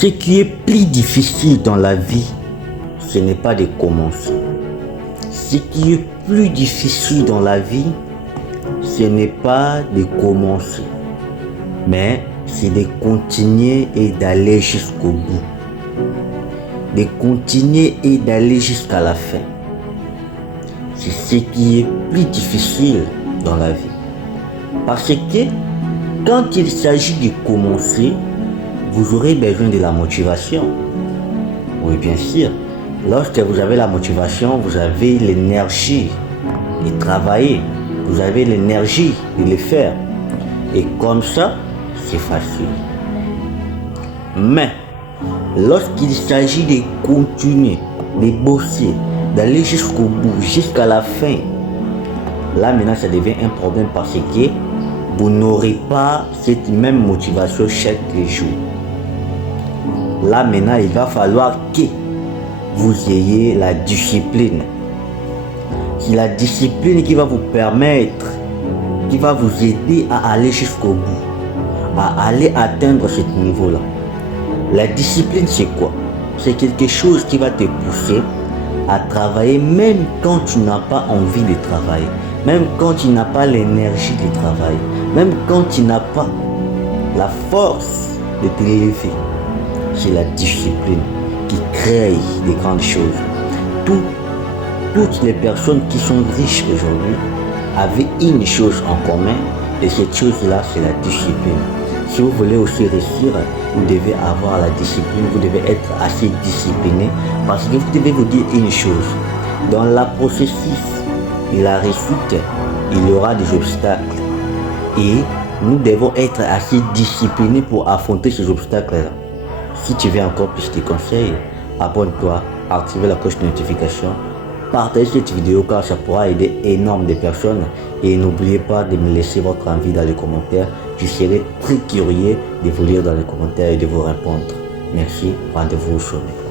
Ce qui est plus difficile dans la vie, ce n'est pas de commencer. Ce qui est plus difficile dans la vie, ce n'est pas de commencer, mais c'est de continuer et d'aller jusqu'au bout. De continuer et d'aller jusqu'à la fin. C'est ce qui est plus difficile dans la vie. Parce que quand il s'agit de commencer, vous aurez besoin de la motivation. Oui, bien sûr. Lorsque vous avez la motivation, vous avez l'énergie de travailler. Vous avez l'énergie de le faire. Et comme ça, c'est facile. Mais, lorsqu'il s'agit de continuer, de bosser, d'aller jusqu'au bout, jusqu'à la fin, là maintenant ça devient un problème parce que vous n'aurez pas cette même motivation chaque jour. Là maintenant il va falloir que vous ayez la discipline. C'est la discipline qui va vous permettre, qui va vous aider à aller jusqu'au bout, à aller atteindre ce niveau-là. La discipline, c'est quoi? C'est quelque chose qui va te pousser à travailler même quand tu n'as pas envie de travailler, même quand tu n'as pas l'énergie de travailler, même quand tu n'as pas la force de te lever. C'est la discipline qui crée des grandes choses. Toutes les personnes qui sont riches aujourd'hui avaient une chose en commun, et cette chose-là, c'est la discipline. Si vous voulez aussi réussir, vous devez avoir la discipline, vous devez être assez discipliné, parce que vous devez vous dire une chose. Dans le processus de la réussite, il y aura des obstacles. Et nous devons être assez disciplinés pour affronter ces obstacles-là. Si tu veux encore plus de conseils, abonne-toi, active la cloche de notification, partagez cette vidéo car ça pourra aider énormément de personnes. Et n'oubliez pas de me laisser votre avis dans les commentaires. Je serai très curieux de vous lire dans les commentaires et de vous répondre. Merci, rendez-vous au sommet.